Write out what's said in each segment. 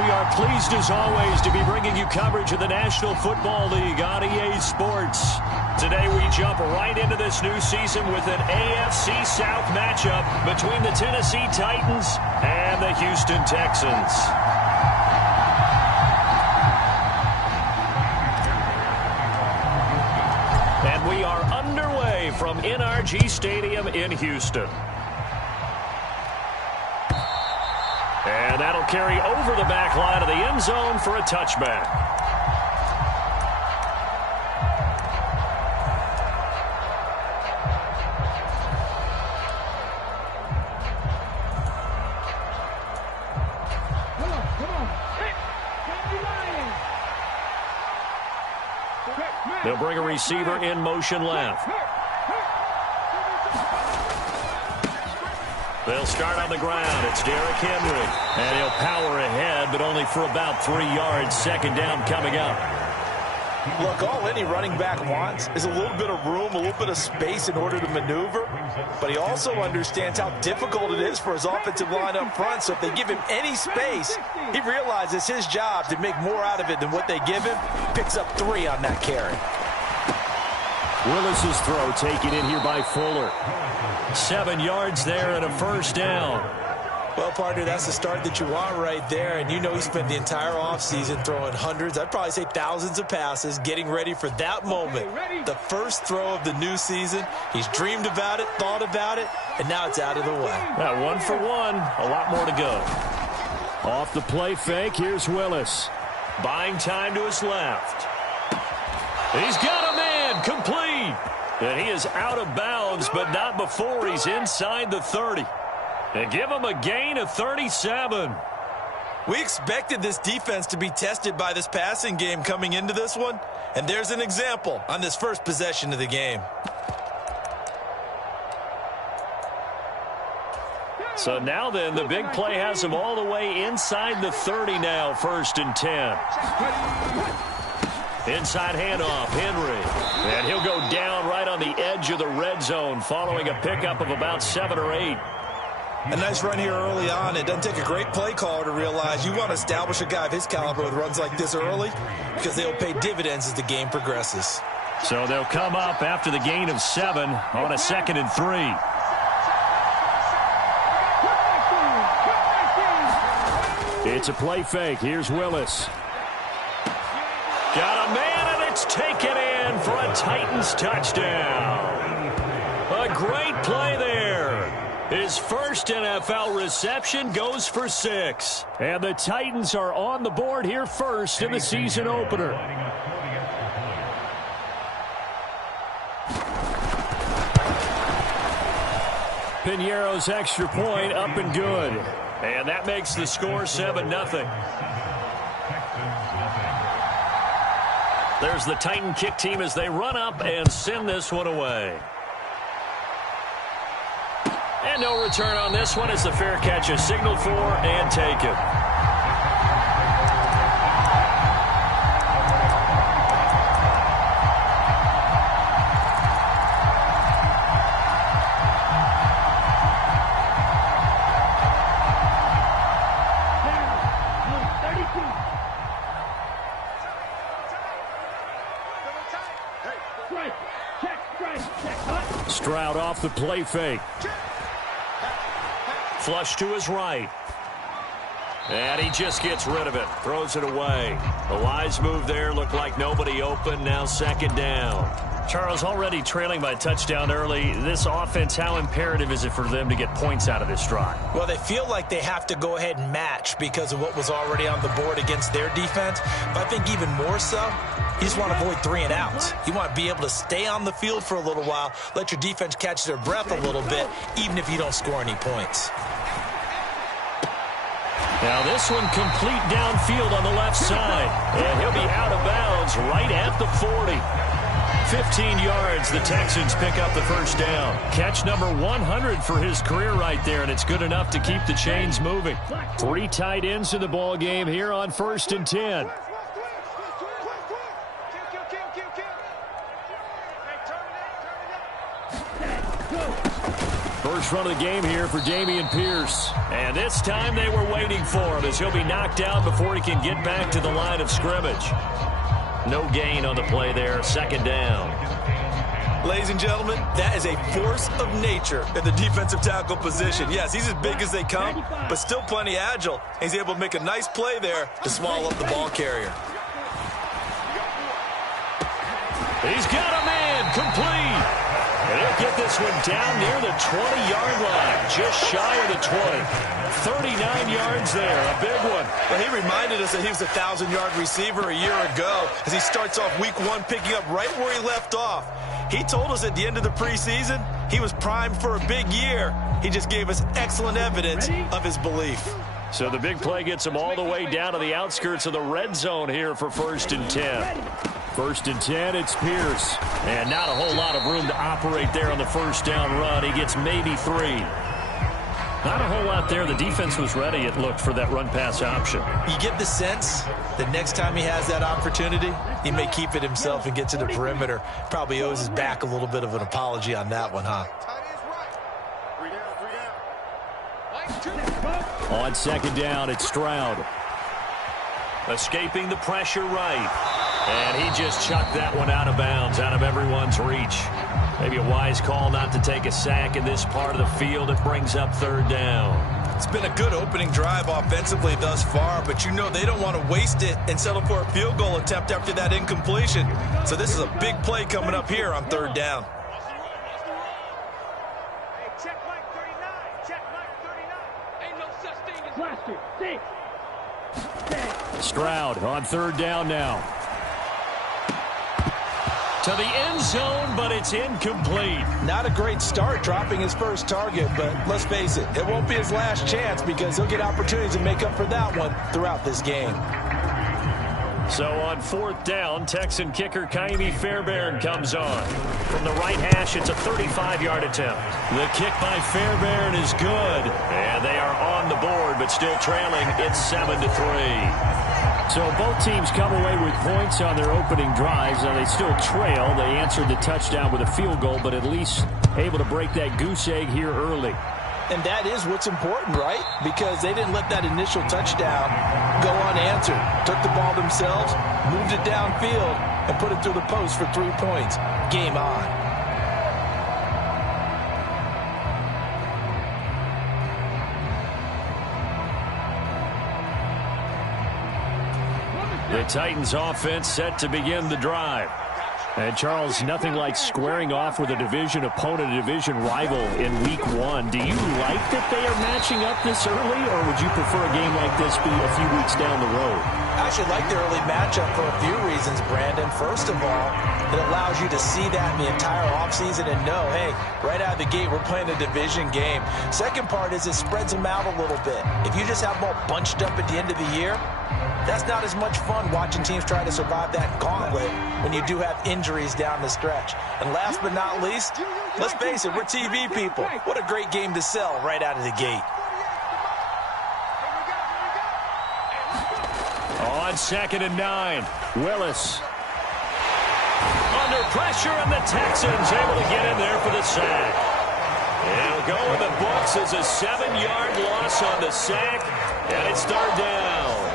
we are pleased as always to be bringing you coverage of the National Football League on EA Sports. Today we jump right into this new season with an AFC South matchup between the Tennessee Titans and the Houston Texans. And we are underway from NRG Stadium in Houston. And that'll carry over the back line of the end zone for a touchback. They'll bring a receiver in motion left. They'll start on the ground. It's Derrick Henry. And he'll power ahead, but only for about 3 yards. Second down coming up. Look, all any running back wants is a little bit of room, a little bit of space in order to maneuver. But he also understands how difficult it is for his offensive line up front. So if they give him any space, he realizes his job to make more out of it than what they give him. Picks up 3 on that carry. Willis's throw taken in here by Fuller. 7 yards there and a first down. Well, partner, that's the start that you want right there. And you know he spent the entire offseason throwing hundreds, I'd probably say thousands of passes, getting ready for that moment. The first throw of the new season. He's dreamed about it, thought about it, and now it's out of the way. Now 1 for 1, a lot more to go. Off the play fake, here's Willis. Buying time to his left. He's got a man, complete. And he is out of bounds, but not before he's inside the 30. And give him a gain of 37. We expected this defense to be tested by this passing game coming into this one. And there's an example on this first possession of the game. So now then, the big play has him all the way inside the 30 now, 1st and 10. Inside handoff, Henry. And he'll go down right on the edge of the red zone following a pickup of about 7 or 8. A nice run here early on. It doesn't take a great play caller to realize you want to establish a guy of his caliber with runs like this early because they'll pay dividends as the game progresses. So they'll come up after the gain of 7 on a 2nd and 3. It's a play fake. Here's Willis. Got a man, and it's taken in for a Titans touchdown. A great play there. His first NFL reception goes for 6. And the Titans are on the board here first in the season opener. Piñeiro's extra point up and good. And that makes the score 7-0. There's the Titan kick team as they run up and send this one away. And no return on this one as the fair catch is signaled for and taken. Stroud off the play fake. Flush to his right. And he just gets rid of it. Throws it away. A wise move there. Looked like nobody open. Now 2nd down. Charles, already trailing by a touchdown early. This offense, how imperative is it for them to get points out of this drive? Well, they feel like they have to go ahead and match because of what was already on the board against their defense. But I think even more so, you just want to avoid 3 and outs. You want to be able to stay on the field for a little while, let your defense catch their breath a little bit, even if you don't score any points. Now this one complete downfield on the left side. And he'll be out of bounds right at the 40. 15 yards, the Texans pick up the first down. Catch number 100 for his career right there, and it's good enough to keep the chains moving. 3 tight ends in the ball game here on 1st and 10. First run of the game here for Dameon Pierce. And this time they were waiting for him as he'll be knocked down before he can get back to the line of scrimmage. No gain on the play there, second down. Ladies and gentlemen, that is a force of nature at the defensive tackle position. Yes, he's as big as they come, but still plenty agile. He's able to make a nice play there to swallow up the ball carrier. He's got a man, complete. And he'll get this one down near the 20-yard line, just shy of the 20. 39 yards there, a big one. Well, he reminded us that he was a 1,000-yard receiver a year ago as he starts off week one picking up right where he left off. He told us at the end of the preseason he was primed for a big year. He just gave us excellent evidence of his belief. So the big play gets him all the way down to the outskirts of the red zone here for 1st and 10. 1st and 10, it's Pierce. And not a whole lot of room to operate there on the first down run. He gets maybe 3. Not a whole lot there. The defense was ready, it looked, for that run-pass option. You get the sense that next time he has that opportunity, he may keep it himself and get to the perimeter. Probably owes his back a little bit of an apology on that one, huh? On second down, it's Stroud. Escaping the pressure right. And he just chucked that one out of bounds, out of everyone's reach. Maybe a wise call not to take a sack in this part of the field. It brings up third down. It's been a good opening drive offensively thus far, but you know they don't want to waste it and settle for a field goal attempt after that incompletion. So this is a big play coming up here on third down. Stroud on third down now. To the end zone, but it's incomplete. Not a great start dropping his first target, but let's face it, it won't be his last chance because he'll get opportunities to make up for that one throughout this game. So on fourth down, Texan kicker Kaimi Fairbairn comes on. From the right hash, it's a 35-yard attempt. The kick by Fairbairn is good. And they are on the board, but still trailing. It's 7-3. So both teams come away with points on their opening drives. Now they still trail. They answered the touchdown with a field goal, but at least able to break that goose egg here early. And that is what's important, right? Because they didn't let that initial touchdown go unanswered. Took the ball themselves, moved it downfield, and put it through the post for 3 points. Game on. The Titans offense set to begin the drive. And Charles, nothing like squaring off with a division opponent, a division rival in week one. Do you like that they are matching up this early, or would you prefer a game like this be a few weeks down the road? I actually like the early matchup for a few reasons, Brandon. First of all, it allows you to see that in the entire offseason and know, hey, right out of the gate, we're playing a division game. Second part is it spreads them out a little bit. If you just have them all bunched up at the end of the year, that's not as much fun watching teams try to survive that gauntlet when you do have injuries down the stretch. And last but not least, let's face it, we're TV people. What a great game to sell right out of the gate. On 2nd and 9, Willis. Under pressure, and the Texans able to get in there for the sack. It'll go in the books as a 7-yard loss on the sack, and it's third down.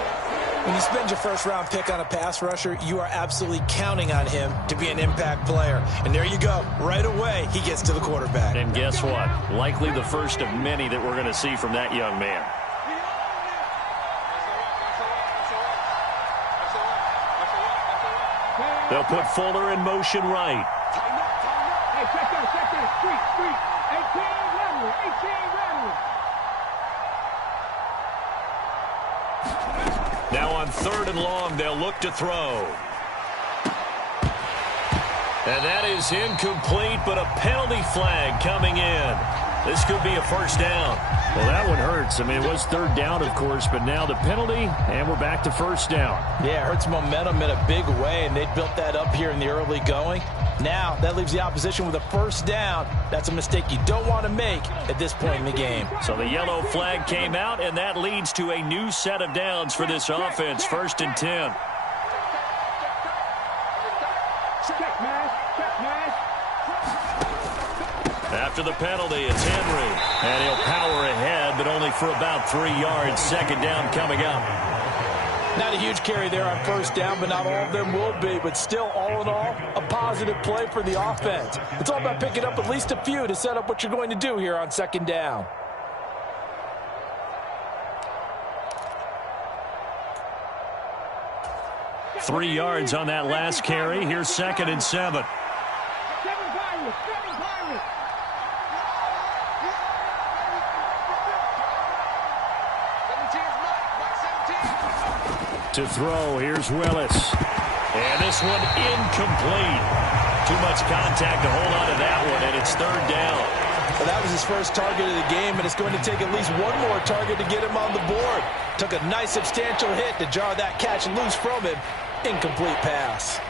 When you spend your first-round pick on a pass rusher, you are absolutely counting on him to be an impact player. And there you go. Right away, he gets to the quarterback. And guess what? Likely the first of many that we're going to see from that young man. They'll put Fuller in motion right. Hey, check that. Street. 18 Now on 3rd and long, they'll look to throw. And that is incomplete, but a penalty flag coming in. This could be a first down. Well, that one hurts. I mean, it was third down, of course, but now the penalty, and we're back to first down. Yeah, it hurts momentum in a big way, and they built that up here in the early going. Now, that leaves the opposition with a first down. That's a mistake you don't want to make at this point in the game. So the yellow flag came out, and that leads to a new set of downs for this offense, 1st and 10. After the penalty, it's Henry. And he'll power ahead, but only for about 3 yards. Second down coming up. Not a huge carry there on first down, but not all of them will be. But still, all in all, a positive play for the offense. It's all about picking up at least a few to set up what you're going to do here on second down. Three yards on that last carry. Here's 2nd and 7. To throw, here's Willis. And this one incomplete. Too much contact to hold on to that one, and it's 3rd down. Well, that was his first target of the game, and it's going to take at least one more target to get him on the board. Took a nice substantial hit to jar that catch loose from him. Incomplete pass.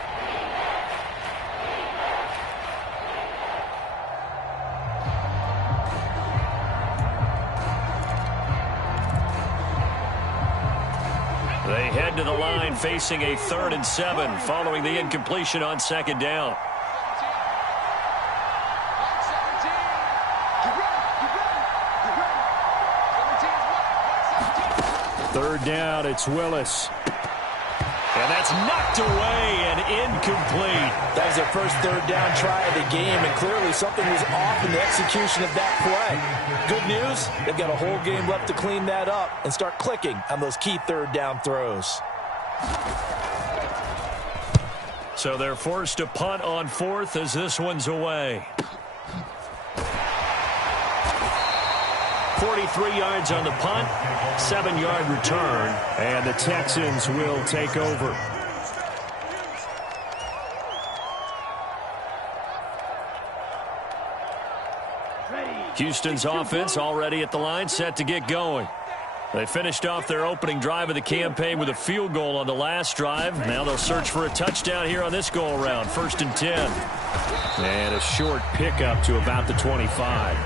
They head to the line facing a 3rd and 7 following the incompletion on 2nd down. Third down, it's Willis. And that's knocked away and incomplete. That was their first 3rd down try of the game, and clearly something was off in the execution of that play. Good news, they've got a whole game left to clean that up and start clicking on those key 3rd down throws. So they're forced to punt on 4th as this one's away. 43 yards on the punt, 7-yard return, and the Texans will take over. Houston's offense already at the line, set to get going. They finished off their opening drive of the campaign with a field goal on the last drive. Now they'll search for a touchdown here on this go-around, 1st and 10. And a short pickup to about the 25.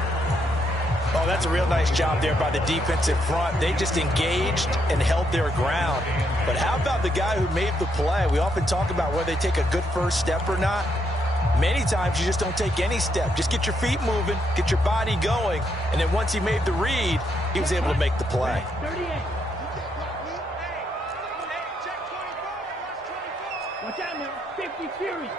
Oh, that's a real nice job there by the defensive front. They just engaged and held their ground. But how about the guy who made the play? We often talk about whether they take a good first step or not. Many times you just don't take any step. Just get your feet moving, get your body going, and then once he made the read, he was able to make the play. 38. Watch out now. 50 series.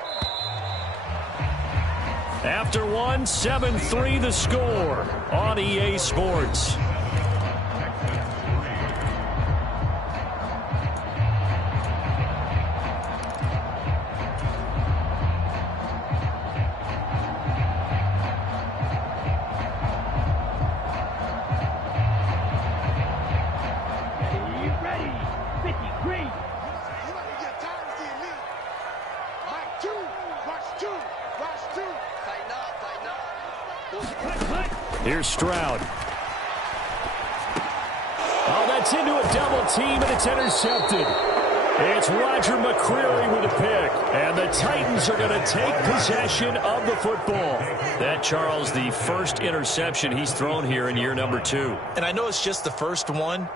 After one, 7-3 the score on EA Sports. Here's Stroud. Oh, that's into a double team, and it's intercepted. It's Roger McCreary with a pick, and the Titans are going to take possession of the football. That, Charles, the first interception he's thrown here in year number 2. And I know it's just the first one,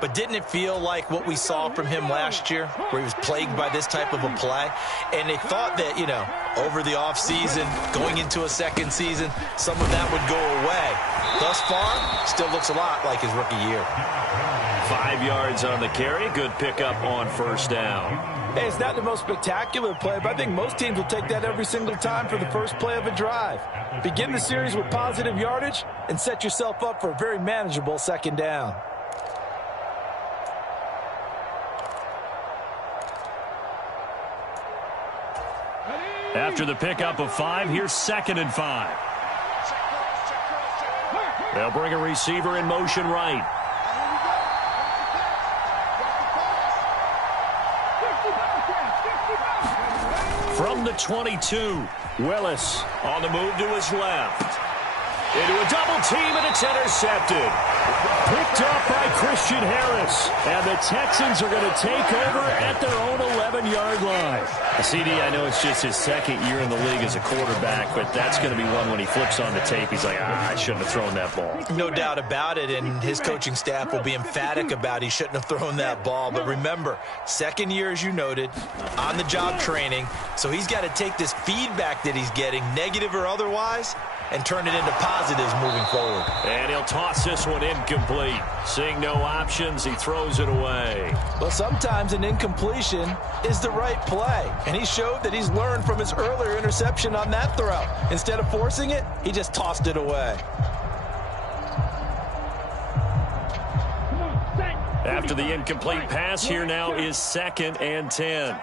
but didn't it feel like what we saw from him last year, where he was plagued by this type of a play? And they thought that, you know, over the offseason, going into a second season, some of that would go away. Thus far, still looks a lot like his rookie year. 5 yards on the carry. Good pickup on first down. Hey, it's not the most spectacular play, but I think most teams will take that every single time for the first play of a drive. Begin the series with positive yardage and set yourself up for a very manageable second down. After the pickup of 5, here's 2nd and 5. They'll bring a receiver in motion right. From the 22, Willis on the move to his left. Into a double team, and it's intercepted. Picked up by Christian Harris. And the Texans are going to take over at their own 11-yard line. CD, I know it's just his second year in the league as a quarterback, but that's going to be one when he flips on the tape. He's like, I shouldn't have thrown that ball. No doubt about it, and his coaching staff will be emphatic about he shouldn't have thrown that ball. But remember, second year, as you noted, on-the-job training, so he's got to take this feedback that he's getting, negative or otherwise, and turn it into positives moving forward. And he'll toss this one incomplete. Seeing no options, he throws it away. Well, sometimes an incompletion is the right play, and he showed that he's learned from his earlier interception on that throw. Instead of forcing it, he just tossed it away. After the incomplete pass, here now is 2nd and 10.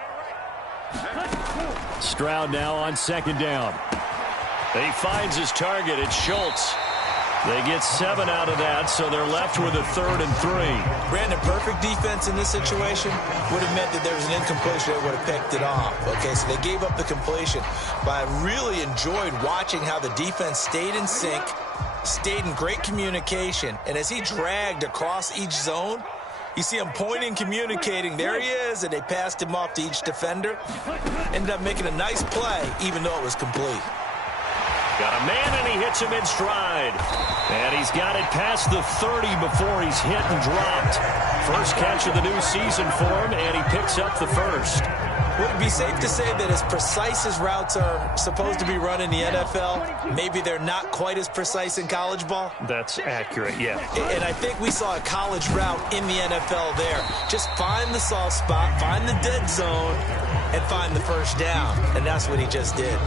Stroud now on 2nd down. He finds his target. It's Schultz. They get 7 out of that, so they're left with a 3rd and 3. Brandon, perfect defense in this situation would have meant that there was an incompletion. They would have picked it off. Okay, so they gave up the completion. But I really enjoyed watching how the defense stayed in sync, stayed in great communication, and as he dragged across each zone, you see him pointing, communicating. There he is, and they passed him off to each defender. Ended up making a nice play, even though it was complete. Got a man, and he hits him in stride. And he's got it past the 30 before he's hit and dropped. First catch of the new season for him, and he picks up the first. Would it be safe to say that as precise as routes are supposed to be run in the NFL, maybe they're not quite as precise in college ball? That's accurate, yeah. And I think we saw a college route in the NFL there. Just find the soft spot, find the dead zone, and find the first down. And that's what he just did.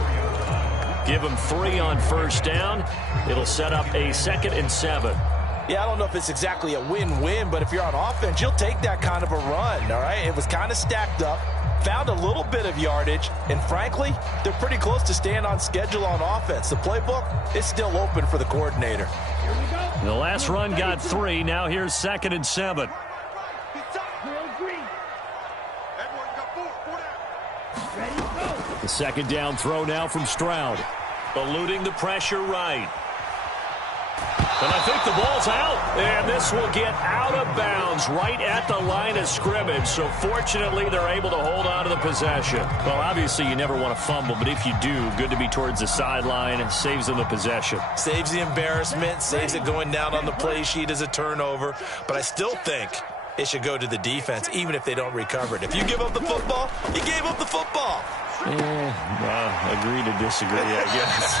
Give him 3 on first down. It'll set up a 2nd and 7. Yeah, I don't know if it's exactly a win-win, but if you're on offense, you'll take that kind of a run, all right? It was kind of stacked up, found a little bit of yardage, and frankly, they're pretty close to staying on schedule on offense. The playbook is still open for the coordinator. The last run got 3. Now here's 2nd and 7. The 2nd down throw now from Stroud. Eluding the pressure right. And I think the ball's out. And this will get out of bounds right at the line of scrimmage. So fortunately, they're able to hold on to the possession. Well, obviously, you never want to fumble. But if you do, good to be towards the sideline. It saves them the possession. Saves the embarrassment. Saves it going down on the play sheet as a turnover. But I still think it should go to the defense, even if they don't recover it. If you give up the football, you gave up the football. Agree to disagree, I guess.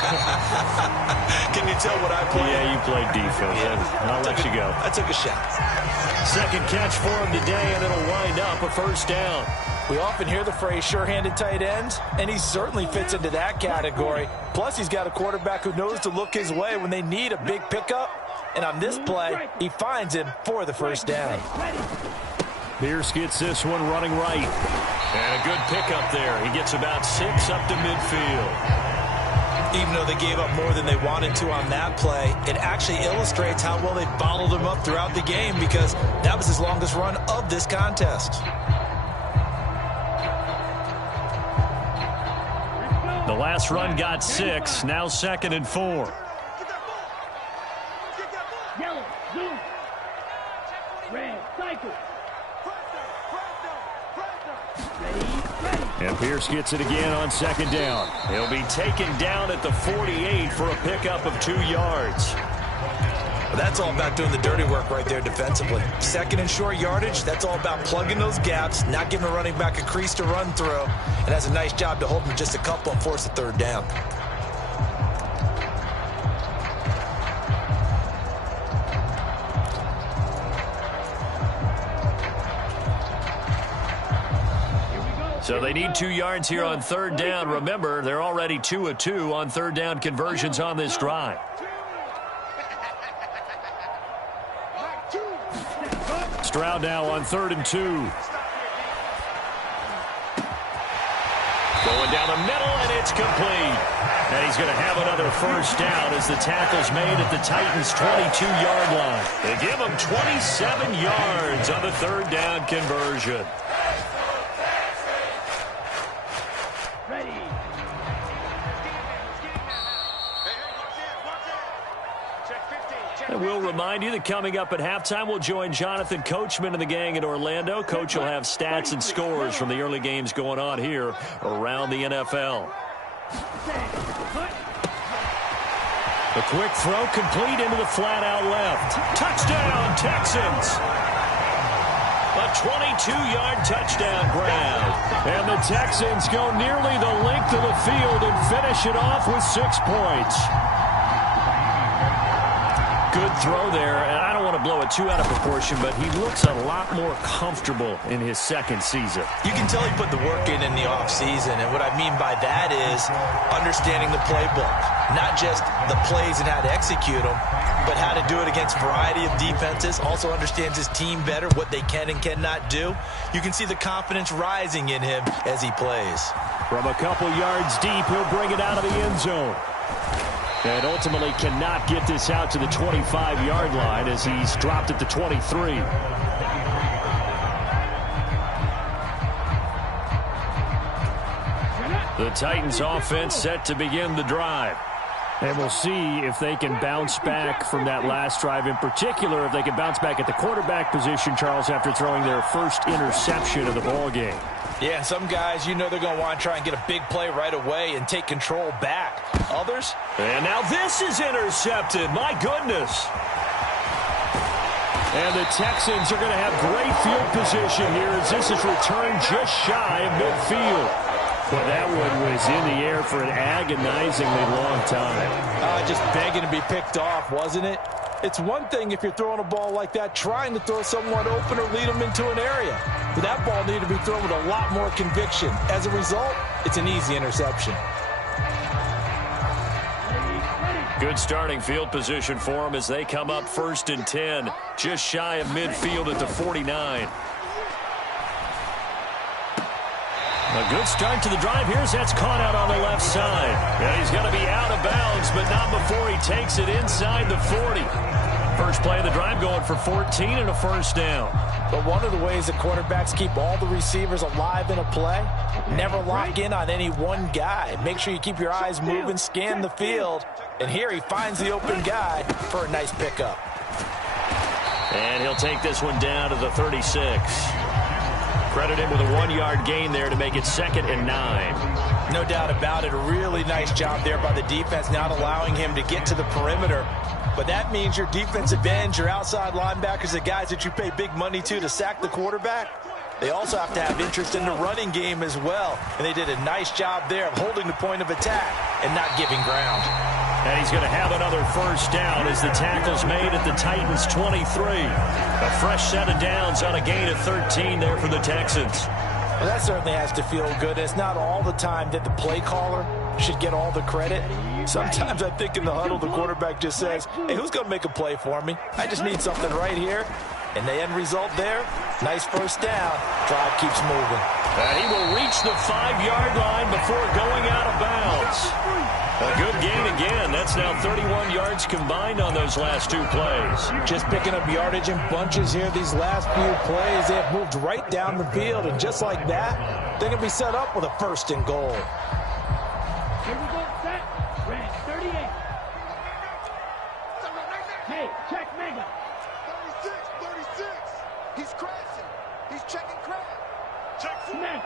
Can you tell what I played? Yeah, you played defense. Yeah. I'll let you go. I took a shot. 2nd catch for him today, and it'll wind up a first down. We often hear the phrase sure-handed tight ends, and he certainly fits into that category. Plus, he's got a quarterback who knows to look his way when they need a big pickup. And on this play, he finds him for the first down. Pierce gets this one running right. And a good pickup there. He gets about 6 up to midfield. Even though they gave up more than they wanted to on that play, it actually illustrates how well they bottled him up throughout the game, because that was his longest run of this contest. The last run got 6. Now 2nd and 4. Yellow, zoom. Red, cycle. And Pierce gets it again on 2nd down. He'll be taken down at the 48 for a pickup of 2 yards. Well, that's all about doing the dirty work right there defensively. 2nd and short yardage, that's all about plugging those gaps, not giving a running back a crease to run through, and has a nice job to hold him just a couple and force a 3rd down. So they need 2 yards here on 3rd down. Remember, they're already 2 of 2 on 3rd down conversions on this drive. Stroud now on 3rd and 2. Going down the middle, and it's complete. And he's going to have another first down as the tackle's made at the Titans' 22-yard line. They give him 27 yards on the 3rd down conversion. And we'll remind you that coming up at halftime, we'll join Jonathan Coachman and the gang in Orlando. Coach will have stats and scores from the early games going on here around the NFL. The quick throw complete into the flat out left. Touchdown, Texans! A 22-yard touchdown grab. And the Texans go nearly the length of the field and finish it off with 6 points. Good throw there, and I don't want to blow it too out of proportion, but he looks a lot more comfortable in his second season. You can tell he put the work in the offseason, and what I mean by that is understanding the playbook. Not just the plays and how to execute them, but how to do it against a variety of defenses. Also understands his team better, what they can and cannot do. You can see the confidence rising in him as he plays. From a couple yards deep, he'll bring it out of the end zone. And ultimately cannot get this out to the 25-yard line as he's dropped at the 23. The Titans offense set to begin the drive. And we'll see if they can bounce back from that last drive, in particular if they can bounce back at the quarterback position, Charles, after throwing their first interception of the ball game. Yeah, some guys, you know they're going to want to try and get a big play right away and take control back. Others? And now this is intercepted. My goodness. And the Texans are going to have great field position here as this is returned just shy of midfield. Well, that one was in the air for an agonizingly long time. Just begging to be picked off, wasn't it? It's one thing if you're throwing a ball like that, trying to throw someone open or lead them into an area. But that ball needed to be thrown with a lot more conviction. As a result, it's an easy interception. Good starting field position for them as they come up 1st and 10, just shy of midfield at the 49. A good start to the drive. Here's that's caught out on the left side. And he's going to be out of bounds, but not before he takes it inside the 40. First play of the drive going for 14 and a first down. But one of the ways the quarterbacks keep all the receivers alive in a play, never lock in on any one guy. Make sure you keep your eyes moving, scan the field. And here he finds the open guy for a nice pickup. And he'll take this one down to the 36. Credit him with a 1-yard gain there to make it 2nd and 9. No doubt about it. A really nice job there by the defense, not allowing him to get to the perimeter. But that means your defensive ends, your outside linebackers, the guys that you pay big money to sack the quarterback, they also have to have interest in the running game as well. And they did a nice job there of holding the point of attack and not giving ground. And he's going to have another first down as the tackle's made at the Titans' 23. A fresh set of downs on a gain of 13 there for the Texans. Well, that certainly has to feel good. It's not all the time that the play caller should get all the credit. Sometimes I think in the huddle the quarterback just says, hey, who's going to make a play for me? I just need something right here. And the end result there, nice first down. Drive keeps moving. And he will reach the 5-yard line before going out of bounds. A good gain again. That's now 31 yards combined on those last 2 plays. Just picking up yardage in bunches here these last few plays. They have moved right down the field, and just like that, they're going to be set up with a 1st and goal. Here we go, set. Red 38. Hey, check Mega. 36. He's crashing. He's checking crash. Check Smack.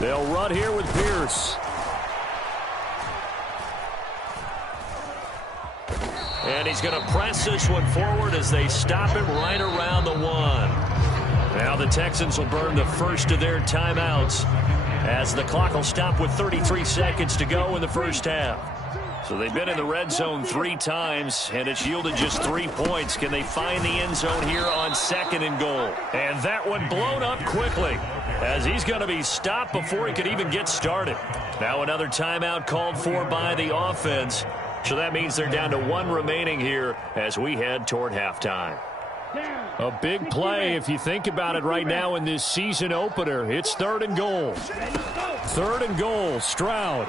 They'll run here with Pierce. And he's going to press this one forward as they stop him right around the 1. Now the Texans will burn the first of their timeouts as the clock will stop with 33 seconds to go in the first half. So they've been in the red zone 3 times, and it's yielded just 3 points. Can they find the end zone here on 2nd and goal? And that one blown up quickly as he's going to be stopped before he could even get started. Now another timeout called for by the offense. So that means they're down to 1 remaining here as we head toward halftime. A big play if you think about it right now in this season opener. It's 3rd and goal. 3rd and goal, Stroud.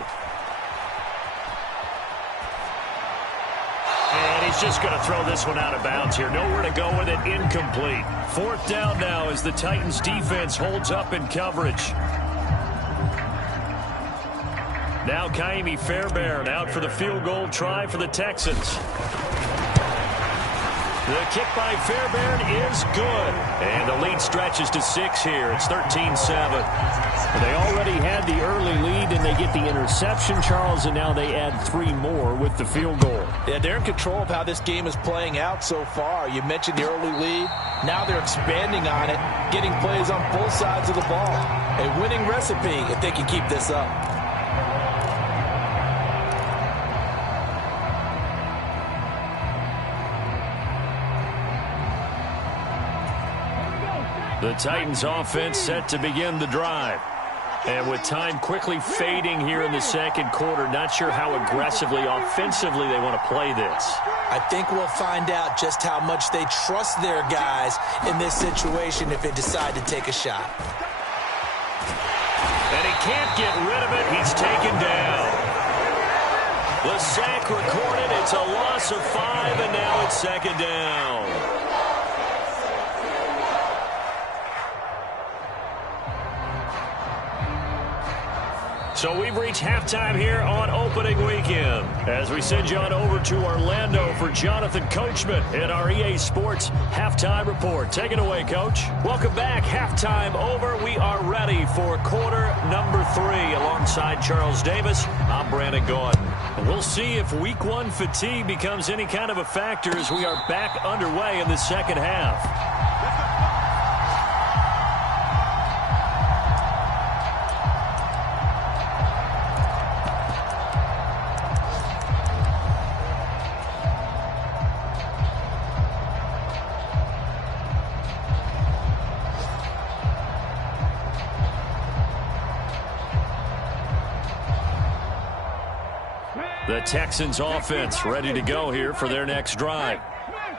And he's just going to throw this one out of bounds here. Nowhere to go with it. Incomplete. 4th down now as the Titans defense holds up in coverage. Now Kaimi Fairbairn out for the field goal try for the Texans. The kick by Fairbairn is good. And the lead stretches to 6 here. It's 13-7. They already had the early lead, and they get the interception, Charles, and now they add 3 more with the field goal. Yeah, they're in control of how this game is playing out so far. You mentioned the early lead. Now they're expanding on it, getting plays on both sides of the ball. A winning recipe if they can keep this up. The Titans offense set to begin the drive. And with time quickly fading here in the second quarter, not sure how aggressively, offensively they want to play this. I think we'll find out just how much they trust their guys in this situation if they decide to take a shot. And he can't get rid of it. He's taken down. The sack recorded. It's a loss of 5, and now it's second down. So we've reached halftime here on opening weekend. As we send you on over to Orlando for Jonathan Coachman in our EA Sports Halftime Report. Take it away, Coach. Welcome back. Halftime over. We are ready for quarter number 3. Alongside Charles Davis, I'm Brandon Gordon. And we'll see if week 1 fatigue becomes any kind of a factor as we are back underway in the second half. The Texans offense ready to go here for their next drive.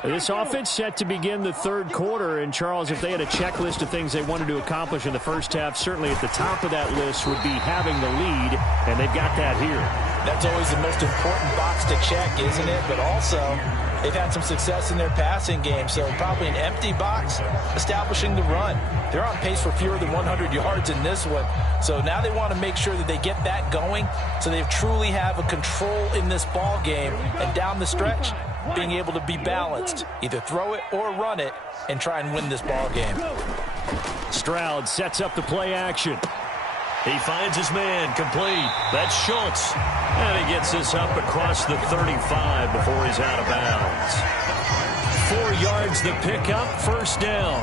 This offense set to begin the third quarter. And, Charles, if they had a checklist of things they wanted to accomplish in the first half, certainly at the top of that list would be having the lead, and they've got that here. That's always the most important box to check, isn't it? But also, they've had some success in their passing game, so probably an empty box establishing the run. They're on pace for fewer than 100 yards in this one. So now they want to make sure that they get that going so they truly have a control in this ball game. And down the stretch, being able to be balanced. Either throw it or run it and try and win this ball game. Stroud sets up the play action. He finds his man complete. That's Schultz. And he gets this up across the 35 before he's out of bounds. 4 yards the pickup, first down.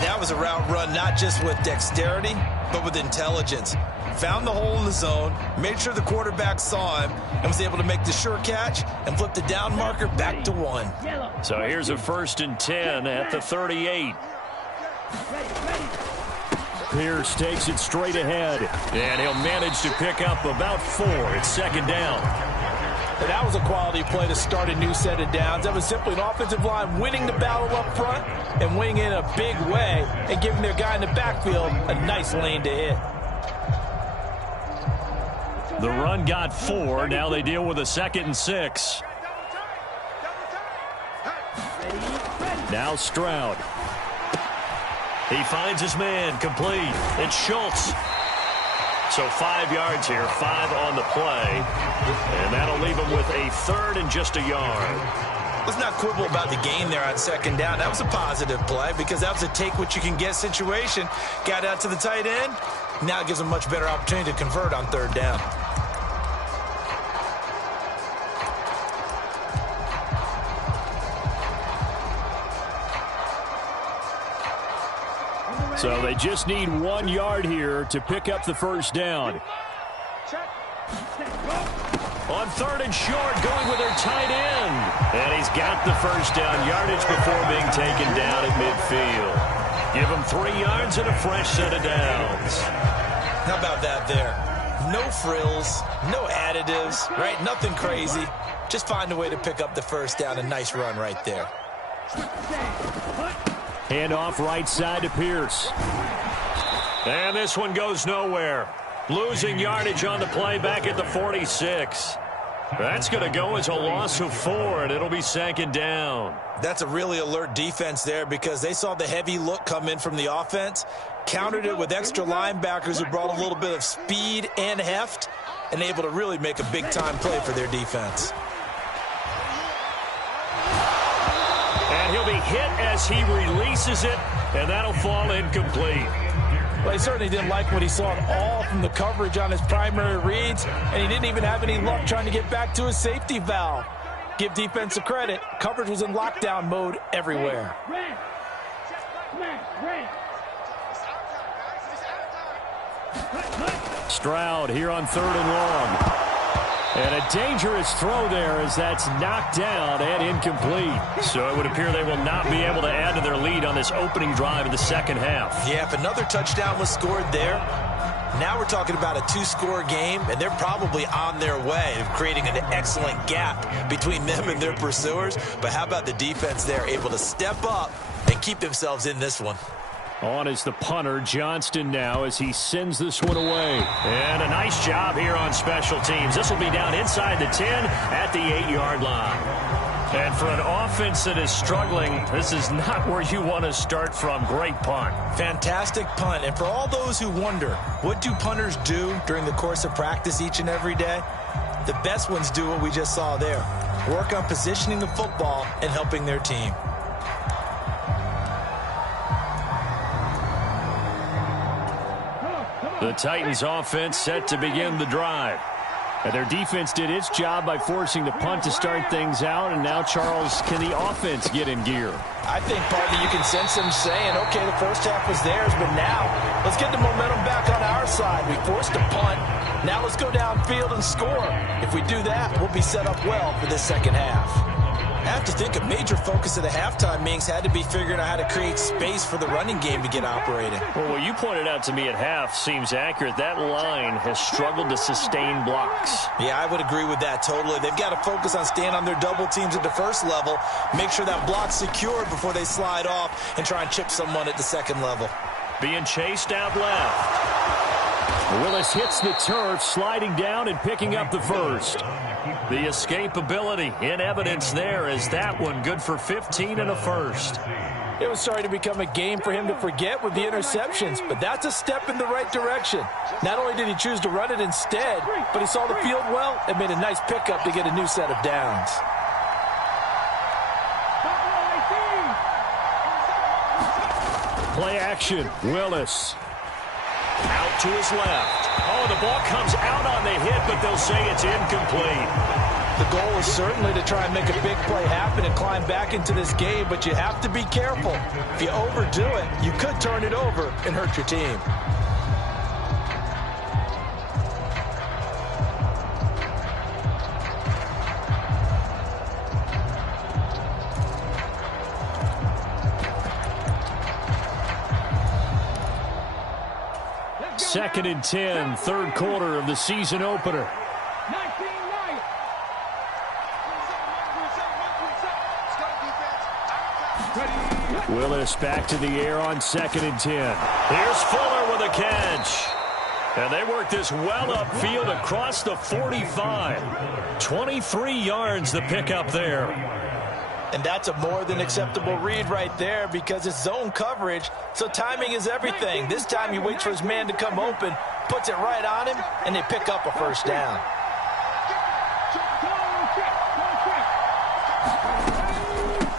That was a route run not just with dexterity, but with intelligence. Found the hole in the zone, made sure the quarterback saw him, and was able to make the sure catch and flip the down marker back to 1. So here's a 1st and 10 at the 38. Pierce takes it straight ahead, and he'll manage to pick up about 4. It's second down. And that was a quality play to start a new set of downs. That was simply an offensive line winning the battle up front and winning in a big way and giving their guy in the backfield a nice lane to hit. The run got 4. Now they deal with a 2nd and 6. Now Stroud. He finds his man complete. It's Schultz. So 5 yards here, 5 on the play. And that'll leave him with a 3rd and just a yard. Let's not quibble about the gain there on second down. That was a positive play because that was a take-what-you-can-get situation. Got out to the tight end. Now it gives him a much better opportunity to convert on 3rd down. So they just need 1 yard here to pick up the first down. On 3rd and short, going with their tight end. And he's got the first down yardage before being taken down at midfield. Give him 3 yards and a fresh set of downs. How about that there? No frills, no additives, right? Nothing crazy. Just find a way to pick up the first down. A nice run right there. Handoff right side to Pierce. And this one goes nowhere. Losing yardage on the play back at the 46. That's going to go as a loss of 4, and it'll be second down. That's a really alert defense there because they saw the heavy look come in from the offense, countered it with extra linebackers who brought a little bit of speed and heft, and able to really make a big-time play for their defense. And he'll be hit as he releases it, and that'll fall incomplete. Well, he certainly didn't like what he saw at all from the coverage on his primary reads, and he didn't even have any luck trying to get back to his safety valve. Give defense a credit. Coverage was in lockdown mode everywhere. Stroud here on 3rd and long. And a dangerous throw there as that's knocked down and incomplete. So it would appear they will not be able to add to their lead on this opening drive in the second half. Yeah, if another touchdown was scored there, now we're talking about a two-score game, and they're probably on their way of creating an excellent gap between them and their pursuers. But how about the defense there, able to step up and keep themselves in this one? On is the punter, Johnston, now as he sends this one away. And a nice job here on special teams. This will be down inside the 10 at the 8-yard line. And for an offense that is struggling, this is not where you want to start from. Great punt. Fantastic punt. And for all those who wonder, what do punters do during the course of practice each and every day? The best ones do what we just saw there. Work on positioning the football and helping their team. The Titans offense set to begin the drive. And their defense did its job by forcing the punt to start things out. And now, Charles, can the offense get in gear? I think partly you can sense them saying, okay, the first half was theirs, but now let's get the momentum back on our side. We forced a punt. Now let's go downfield and score. If we do that, we'll be set up well for this second half. I have to think a major focus of the halftime meetings had to be figuring out how to create space for the running game to get operating. Well, what you pointed out to me at half seems accurate. That line has struggled to sustain blocks. Yeah, I would agree with that totally. They've got to focus on staying on their double teams at the first level, make sure that block's secured before they slide off and try and chip someone at the second level. Being chased out left. Willis hits the turf, sliding down and picking up the first. The escapability in evidence there as that one good for 15 and a first. It was starting to become a game for him to forget with the interceptions, but that's a step in the right direction. Not only did he choose to run it instead, but he saw the field well and made a nice pickup to get a new set of downs. Play action, Willis. Out to his left. Oh, the ball comes out on the hit, but they'll say it's incomplete. The goal is certainly to try and make a big play happen and climb back into this game, but you have to be careful. If you overdo it, you could turn it over and hurt your team. Second and 10, third quarter of the season opener. Willis back to the air on second and 10. Here's Fuller with a catch. And they work this well upfield across the 45. 23 yards the pickup there. And that's a more than acceptable read right there because it's zone coverage, so timing is everything. This time he waits for his man to come open, puts it right on him, and they pick up a first down.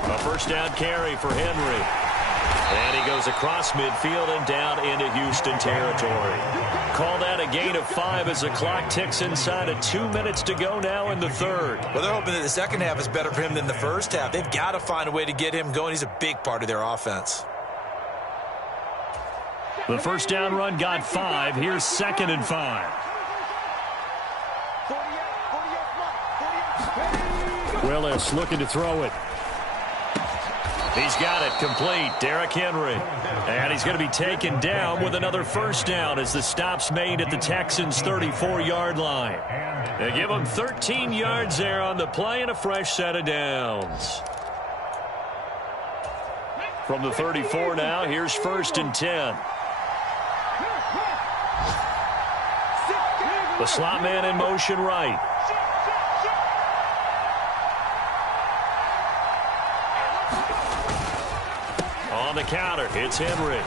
A first down carry for Henry. And he goes across midfield and down into Houston territory. Call that a gain of 5 as the clock ticks inside of 2 minutes to go now in the third. Well, they're hoping that the second half is better for him than the first half. They've got to find a way to get him going. He's a big part of their offense. The first down run got 5. Here's second and 5. Willis looking to throw it. He's got it complete. Derrick Henry. And he's going to be taken down with another first down as the stop's made at the Texans' 34-yard line. They give him 13 yards there on the play and a fresh set of downs. From the 34 now, here's first and 10. The slot man in motion right. On the counter, it's Henry.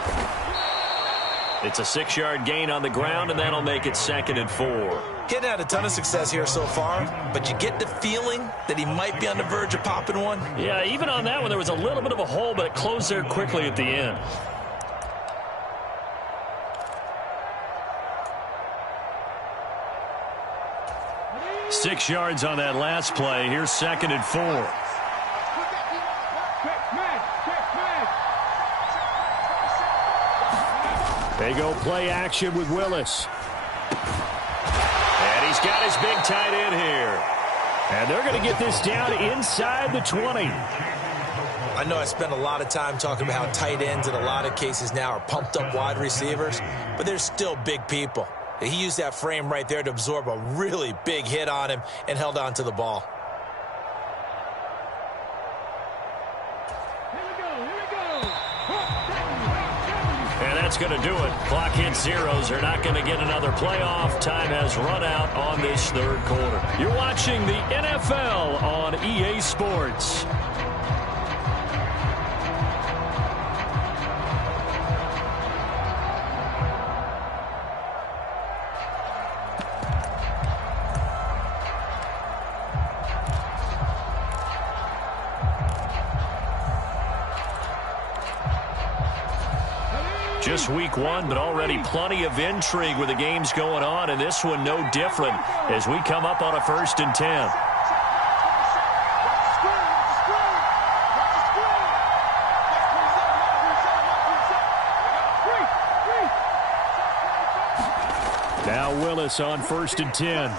It's a 6-yard gain on the ground, and that'll make it second and 4. Getting had a ton of success here so far, but you get the feeling that he might be on the verge of popping one. Yeah, even on that one, there was a little bit of a hole, but it closed there quickly at the end. Six yards on that last play. Here's second and 4. They go play action with Willis. And He's got his big tight end here. And they're going to get this down inside the 20. I know I spent a lot of time talking about how tight ends in a lot of cases now are pumped up wide receivers, but they're still big people. He used that frame right there to absorb a really big hit on him and held on to the ball. And that's going to do it. Clock hits zeros. They're not going to get another playoff. Time has run out on this third quarter. You're watching the NFL on EA Sports. Just week one, but already plenty of intrigue with the games going on, and this one no different as we come up on a 1st and 10. Now Willis on 1st and 10.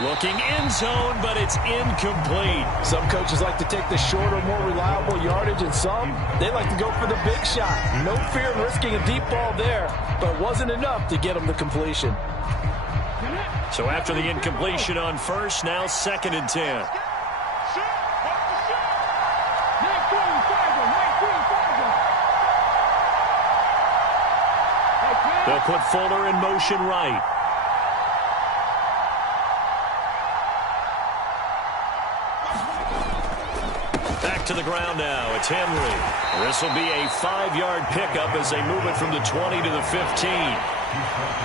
Looking end zone, but it's incomplete. Some coaches like to take the shorter, more reliable yardage, and some, they like to go for the big shot. No fear of risking a deep ball there, but it wasn't enough to get them to completion. So after the incompletion on 1st, now 2nd and 10. They'll put Fuller in motion right. To the ground now. It's Henry. This will be a 5-yard pickup as they move it from the 20 to the 15.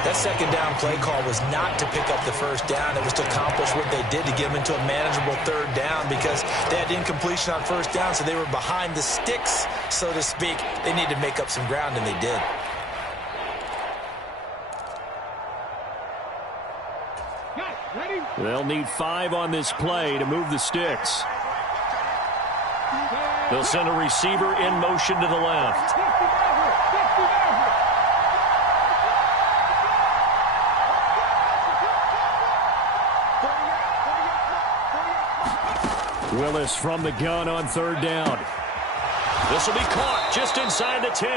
That second down play call was not to pick up the first down. It was to accomplish what they did to get them into a manageable 3rd down because they had incompletion on 1st down, so they were behind the sticks, so to speak. They needed to make up some ground, and they did. They'll need 5 on this play to move the sticks. They'll send a receiver in motion to the left. Willis from the gun on 3rd down. This will be caught just inside the 10.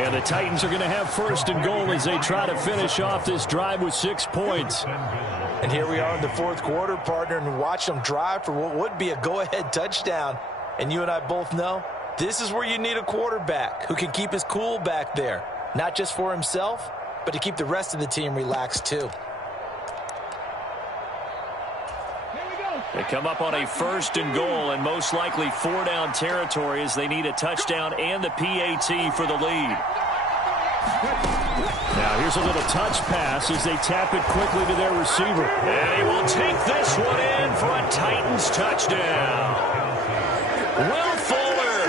And the Titans are going to have 1st and goal as they try to finish off this drive with 6 points. And here we are in the 4th quarter, partner, and watch them drive for what would be a go-ahead touchdown. And you and I both know this is where you need a quarterback who can keep his cool back there, not just for himself, but to keep the rest of the team relaxed too. They come up on a 1st and goal and most likely 4-down territory as they need a touchdown and the PAT for the lead. Now here's a little touch pass as they tap it quickly to their receiver. And he will take this one in for a Titans touchdown. Will Fuller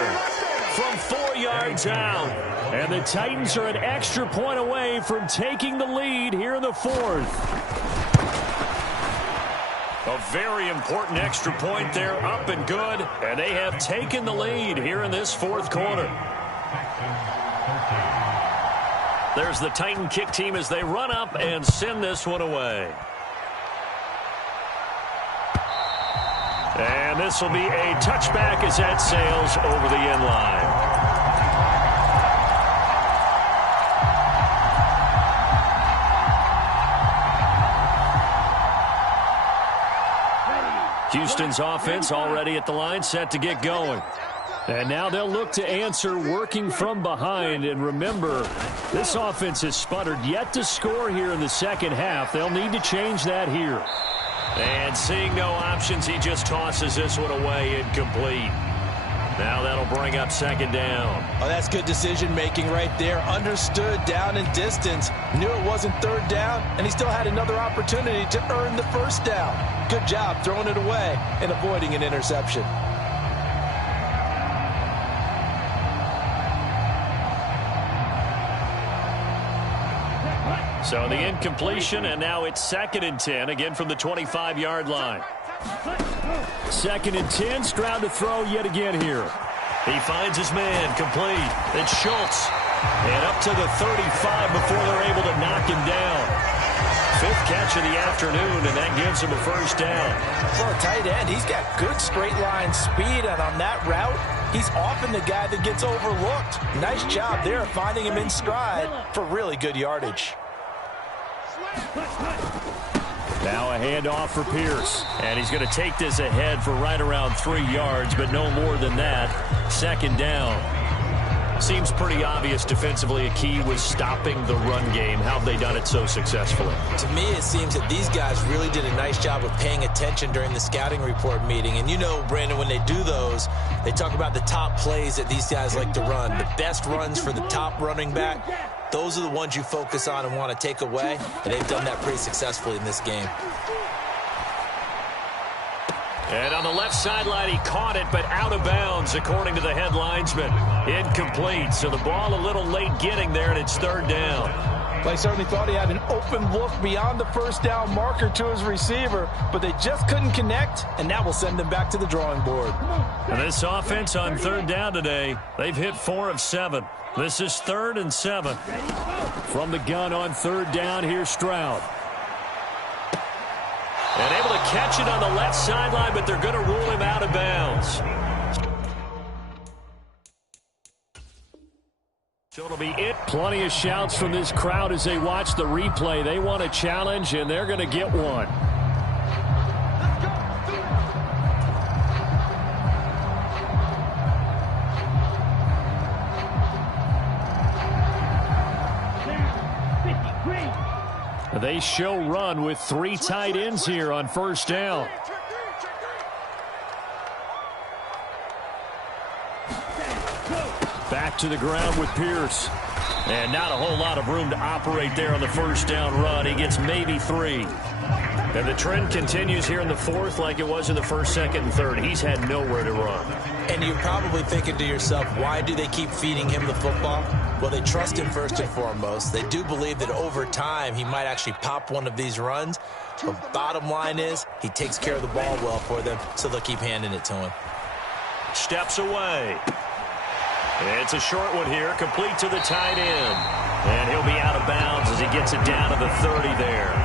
from 4 yards out. And the Titans are an extra point away from taking the lead here in the 4th. A very important extra point there, up and good. And they have taken the lead here in this 4th quarter. There's the Titan kick team as they run up and send this one away. And this will be a touchback as that sails over the end line. Houston's offense already at the line, set to get going. And now they'll look to answer working from behind. And remember, this offense has sputtered yet to score here in the second half. They'll need to change that here. And seeing no options, he just tosses this one away incomplete. Now that'll bring up 2nd down. Oh, that's good decision-making right there. Understood down and distance. Knew it wasn't 3rd down, and he still had another opportunity to earn the 1st down. Good job throwing it away and avoiding an interception. So the incompletion, and now it's 2nd and 10, again from the 25-yard line. 2nd and 10, Stroud to throw yet again here. He finds his man, complete. It's Schultz. And up to the 35 before they're able to knock him down. 5th catch of the afternoon, and that gives him a first down. For a tight end, he's got good straight line speed, and on that route, he's often the guy that gets overlooked. Nice job there finding him in stride for really good yardage. Now a handoff for Pierce, and he's going to take this ahead for right around 3 yards, but no more than that. 2nd down. Seems pretty obvious defensively a key was stopping the run game. How have they done it so successfully? To me, it seems that these guys really did a nice job of paying attention during the scouting report meeting. And you know, Brandon, when they do those, they talk about the top plays that these guys like to run. The best runs for the top running back, those are the ones you focus on and want to take away. And they've done that pretty successfully in this game. And on the left sideline, he caught it, but out of bounds, according to the head linesman. Incomplete, so the ball a little late getting there, and it's 3rd down. They certainly thought he had an open look beyond the first down marker to his receiver, but they just couldn't connect, and that will send them back to the drawing board. And this offense on 3rd down today, they've hit 4 of 7. This is 3rd and 7. From the gun on 3rd down, here's Stroud. And able to catch it on the left sideline, but they're going to rule him out of bounds. So it'll be it. Plenty of shouts from this crowd as they watch the replay. They want a challenge, and they're going to get one. They show run with 3 tight ends here on 1st down. Back to the ground with Pierce. And not a whole lot of room to operate there on the 1st down run. He gets maybe 3. And the trend continues here in the 4th like it was in the 1st, 2nd, and 3rd. He's had nowhere to run. And you're probably thinking to yourself, why do they keep feeding him the football? Well, they trust him first and foremost. They do believe that over time he might actually pop one of these runs. But bottom line is he takes care of the ball well for them, so they'll keep handing it to him. Steps away. It's a short one here, complete to the tight end. And he'll be out of bounds as he gets it down to the 30 there.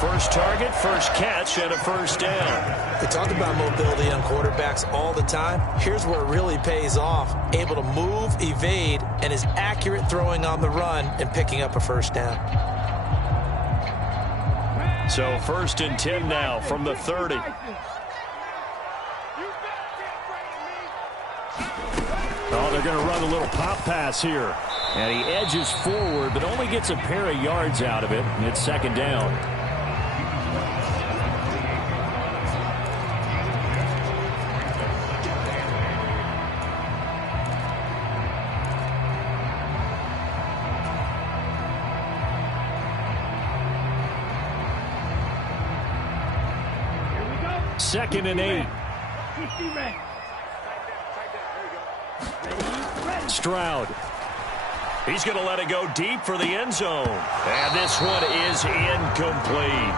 First target, first catch, and a 1st down. We talk about mobility on quarterbacks all the time. Here's where it really pays off. Able to move, evade, and is accurate throwing on the run and picking up a 1st down. So 1st and 10 now from the 30. Oh, they're going to run a little pop pass here. And he edges forward, but only gets a pair of yards out of it. And it's 2nd down. Second and 8. Stroud. He's going to let it go deep for the end zone. And this one is incomplete.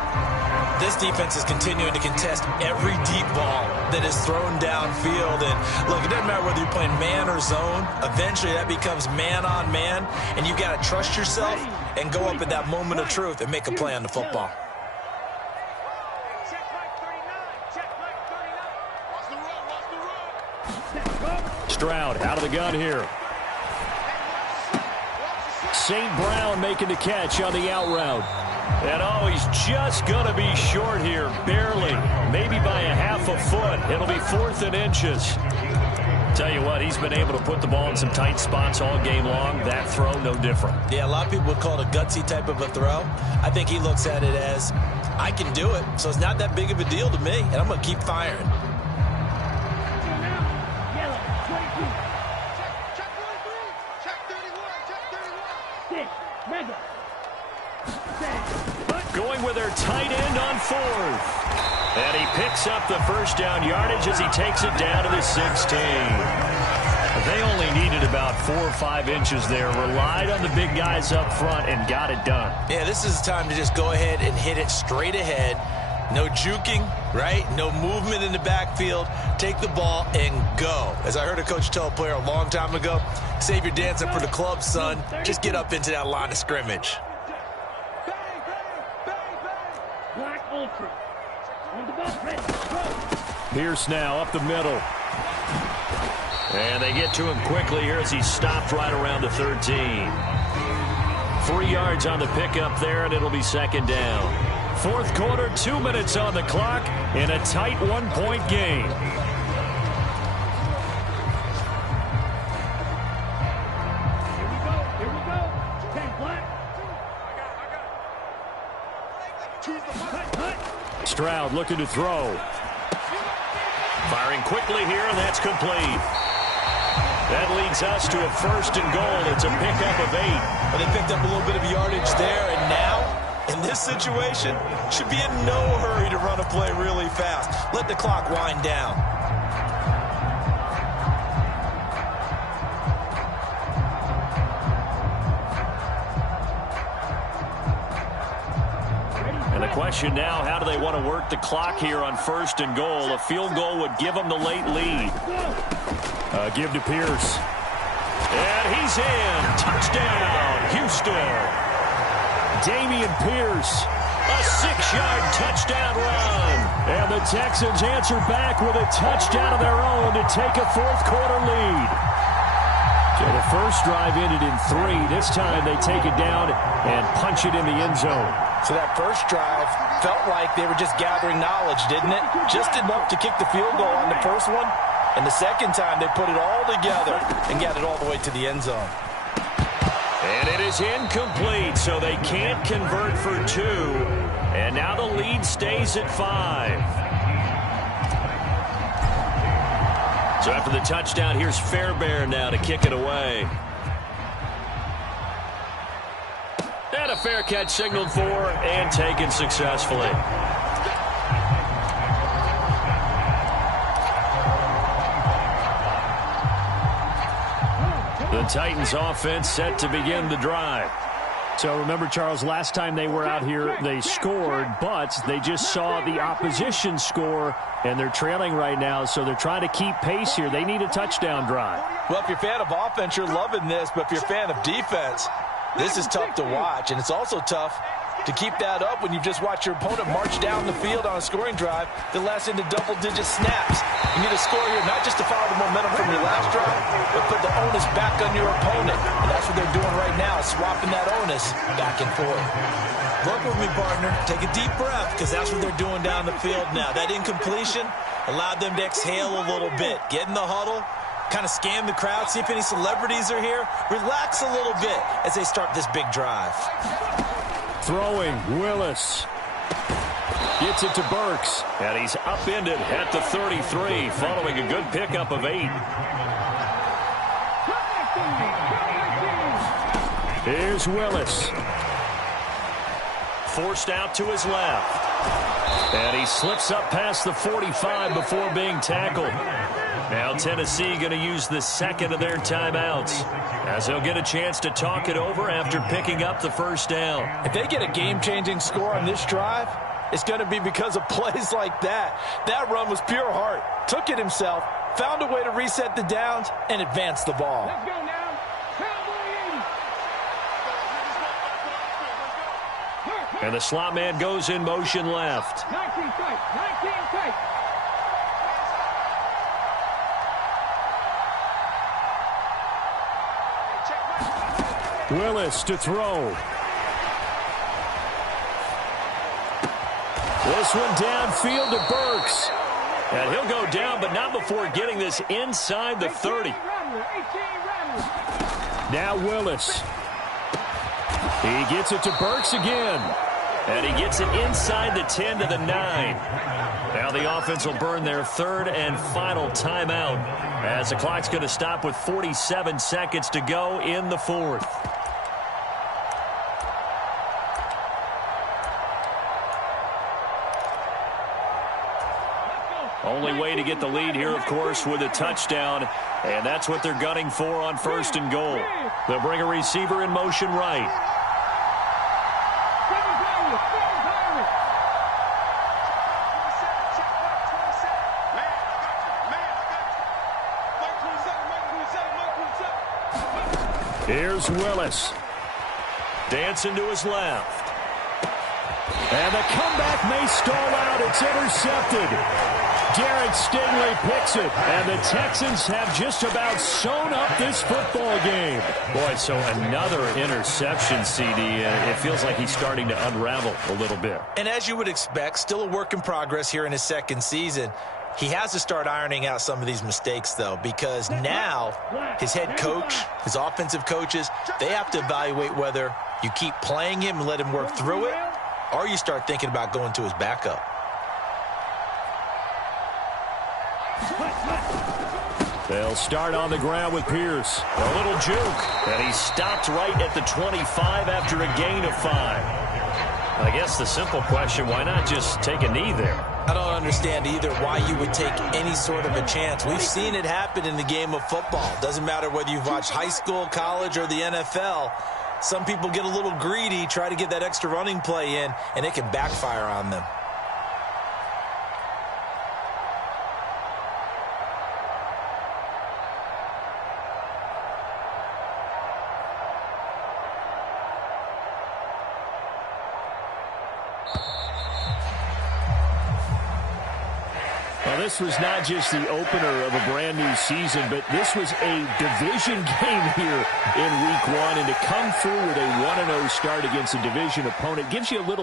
This defense is continuing to contest every deep ball that is thrown downfield. And look, it doesn't matter whether you're playing man or zone. Eventually that becomes man on man. And you got to trust yourself and go up at that moment of truth and make a play on the football. Stroud out of the gun here. St. Brown making the catch on the out route. And oh, he's just going to be short here, barely, maybe by a half a foot. It'll be 4th and inches. Tell you what, he's been able to put the ball in some tight spots all game long. That throw, no different. Yeah, a lot of people would call it a gutsy type of a throw. I think he looks at it as, I can do it, so it's not that big of a deal to me, and I'm going to keep firing. Going with their tight end on 4th. And he picks up the 1st down yardage as he takes it down to the 16. They only needed about 4 or 5 inches there. Relied on the big guys up front and got it done. Yeah, this is the time to just go ahead and hit it straight ahead. No juking, right? No movement in the backfield. Take the ball and go. As I heard a coach tell a player a long time ago, save your dancing for the club, son. Just get up into that line of scrimmage. Black Ultra. On the bus, ready, go. Pierce now up the middle. And they get to him quickly here as he stopped right around the 13. 3 yards on the pickup there, and it'll be second down. Fourth quarter, 2 minutes on the clock in a tight one-point game. Here we go. 10 black. Stroud looking to throw. Firing quickly here, and that's complete. That leads us to a first and goal. It's a pickup of 8. Well, they picked up a little bit of yardage there, and now, in this situation, should be in no hurry to run a play really fast. Let the clock wind down. And the question now, how do they want to work the clock here on first and goal? A field goal would give them the late lead. Give to Pierce. And he's in. Touchdown, Houston. Damian Pierce, a 6-yard touchdown run. And the Texans answer back with a touchdown of their own to take a fourth quarter lead. So the first drive ended in 3. This time they take it down and punch it in the end zone. So that first drive felt like they were just gathering knowledge, didn't it? Just enough to kick the field goal on the first one. And the second time they put it all together and got it all the way to the end zone. And it is incomplete, so they can't convert for 2. And now the lead stays at 5. So after the touchdown, here's Fairbairn now to kick it away. And a fair catch signaled for and taken successfully. The Titans offense set to begin the drive. So remember, Charles, last time they were out here, they scored, but they just saw the opposition score, and they're trailing right now, so they're trying to keep pace here. They need a touchdown drive. Well, if you're a fan of offense, you're loving this, but if you're a fan of defense, this is tough to watch, and it's also tough to keep that up when you just watch your opponent march down the field on a scoring drive that lasts into double-digit snaps. You need a score here not just to follow the momentum from your last drive, but put the onus back on your opponent. And that's what they're doing right now, swapping that onus back and forth. Work with me, partner. Take a deep breath, because that's what they're doing down the field now. That incompletion allowed them to exhale a little bit. Get in the huddle, kind of scan the crowd, see if any celebrities are here. Relax a little bit as they start this big drive. Throwing, Willis. Gets it to Burks. And he's upended at the 33, following a good pickup of 8. Here's Willis. Forced out to his left. And he slips up past the 45 before being tackled. Now Tennessee going to use the second of their timeouts, as they'll get a chance to talk it over after picking up the first down. If they get a game-changing score on this drive, it's going to be because of plays like that. That run was pure heart. Took it himself, found a way to reset the downs, and advance the ball. Let's go now. And the slot man goes in motion left. 19 tight. 19 tight. Willis to throw. This one downfield to Burks. And he'll go down, but not before getting this inside the 30. Now Willis. He gets it to Burks again. And he gets it inside the 10 to the 9. Now the offense will burn their third and final timeout, as the clock's going to stop with 47 seconds to go in the fourth. Only way to get the lead here, of course, with a touchdown, and that's what they're gunning for on first and goal. They'll bring a receiver in motion right. Here's Willis. Dancing to his left. And the comeback may stall out. It's intercepted. Garrett Stingley picks it. And the Texans have just about sewn up this football game. Boy, so another interception, CD. It feels like he's starting to unravel a little bit. And as you would expect, still a work in progress here in his second season. He has to start ironing out some of these mistakes, though, because now his head coach, his offensive coaches, they have to evaluate whether you keep playing him and let him work through it, or you start thinking about going to his backup. They'll start on the ground with Pierce. A little juke, and he stopped right at the 25 after a gain of 5. I guess the simple question, why not just take a knee there? I don't understand either why you would take any sort of a chance. We've seen it happen in the game of football. Doesn't matter whether you've watched high school, college, or the NFL. Some people get a little greedy, try to get that extra running play in, and it can backfire on them. Well, this was not just the opener of a brand new season, but this was a division game here in week 1. And to come through with a 1-0 start against a division opponent gives you a little